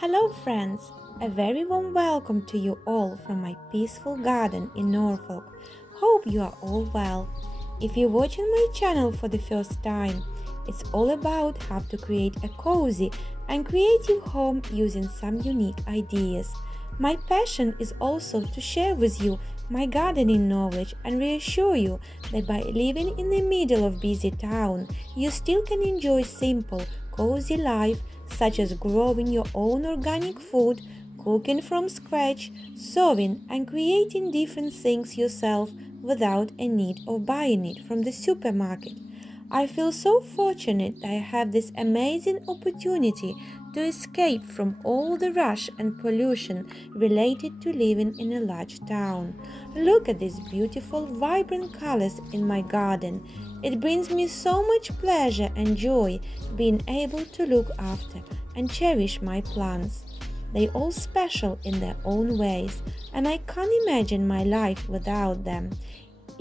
Hello, friends! A very warm welcome to you all from my peaceful garden in Norfolk. Hope you are all well. If you're watching my channel for the first time, it's all about how to create a cozy and creative home using some unique ideas. My passion is also to share with you my gardening knowledge and reassure you that by living in the middle of busy town, you still can enjoy simple, cozy life such as growing your own organic food, cooking from scratch, sewing and creating different things yourself without a need of buying it from the supermarket. I feel so fortunate that I have this amazing opportunity to escape from all the rush and pollution related to living in a large town. Look at these beautiful, vibrant colors in my garden. It brings me so much pleasure and joy being able to look after and cherish my plants. They all special in their own ways, and I can't imagine my life without them.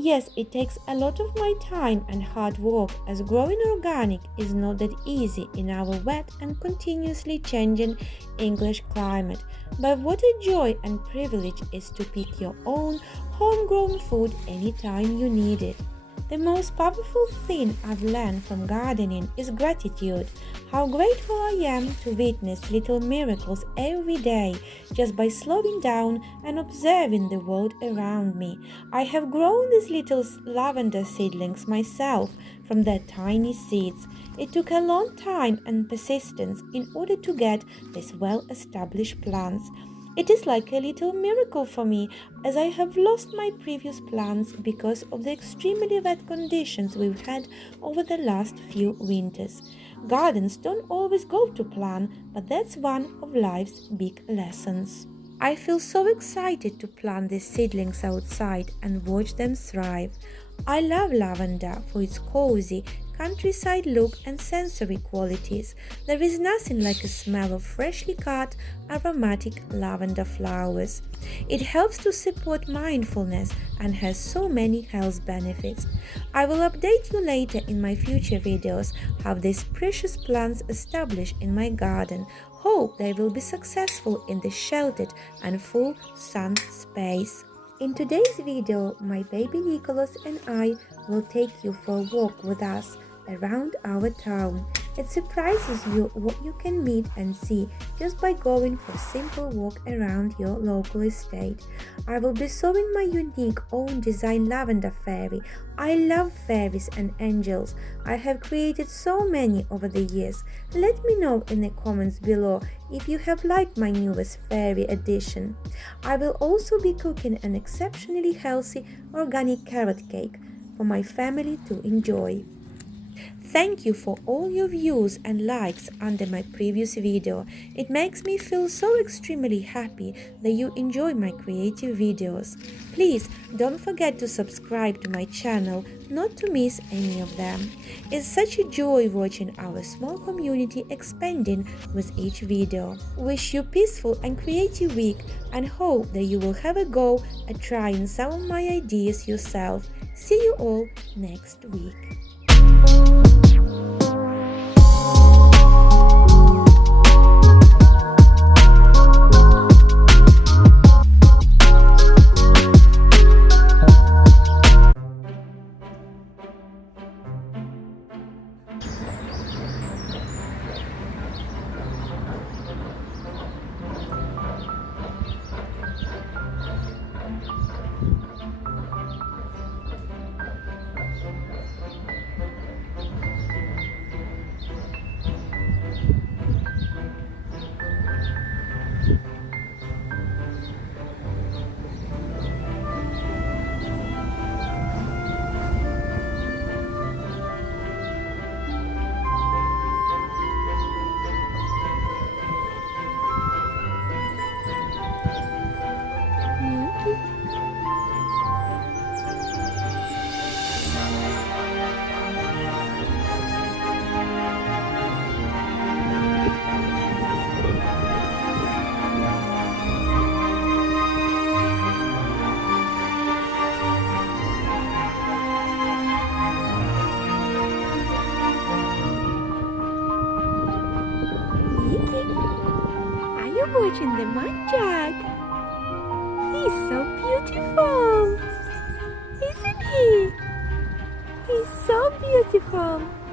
Yes, it takes a lot of my time and hard work as growing organic is not that easy in our wet and continuously changing English climate. But what a joy and privilege is to pick your own homegrown food anytime you need it. The most powerful thing I've learned from gardening is gratitude. How grateful I am to witness little miracles every day just by slowing down and observing the world around me. I have grown these little lavender seedlings myself from their tiny seeds. It took a long time and persistence in order to get these well established plants. It is like a little miracle for me as I have lost my previous plants because of the extremely wet conditions we've had over the last few winters. Gardens don't always go to plan, but that's one of life's big lessons. I feel so excited to plant these seedlings outside and watch them thrive. I love lavender for its cozy, countryside look and sensory qualities. There is nothing like a smell of freshly cut, aromatic lavender flowers. It helps to support mindfulness and has so many health benefits. I will update you later in my future videos how these precious plants establish in my garden. Hope they will be successful in the sheltered and full sun space. In today's video, my baby Nicholas and I will take you for a walk with us around our town. It surprises you what you can meet and see just by going for a simple walk around your local estate. I will be sewing my unique own design lavender fairy. I love fairies and angels. I have created so many over the years. Let me know in the comments below if you have liked my newest fairy edition. I will also be cooking an exceptionally healthy organic carrot cake for my family to enjoy. Thank you for all your views and likes under my previous video. It makes me feel so extremely happy that you enjoy my creative videos. Please don't forget to subscribe to my channel not to miss any of them. It's such a joy watching our small community expanding with each video. Wish you peaceful and creative week and hope that you will have a go at trying some of my ideas yourself. See you all next week. Are beautiful.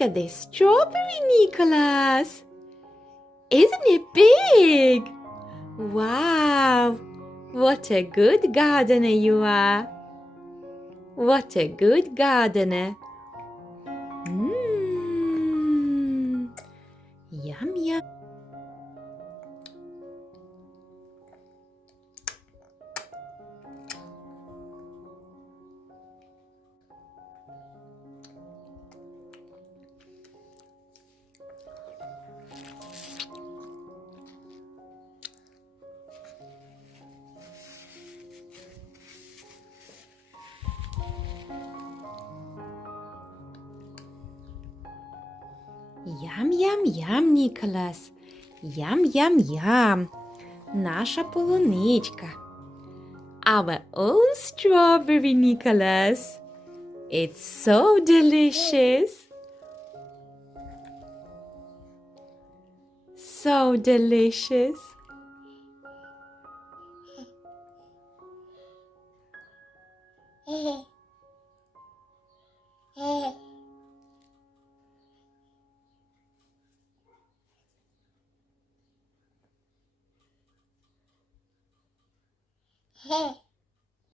Look at this strawberry, Nicholas! Isn't it big? Wow! What a good gardener you are! What a good gardener! Ям-ям-ям, Ніколас. Ям-ям-ям. Наша полуничка. Our own strawberry, Nicholas. It's so delicious. So delicious.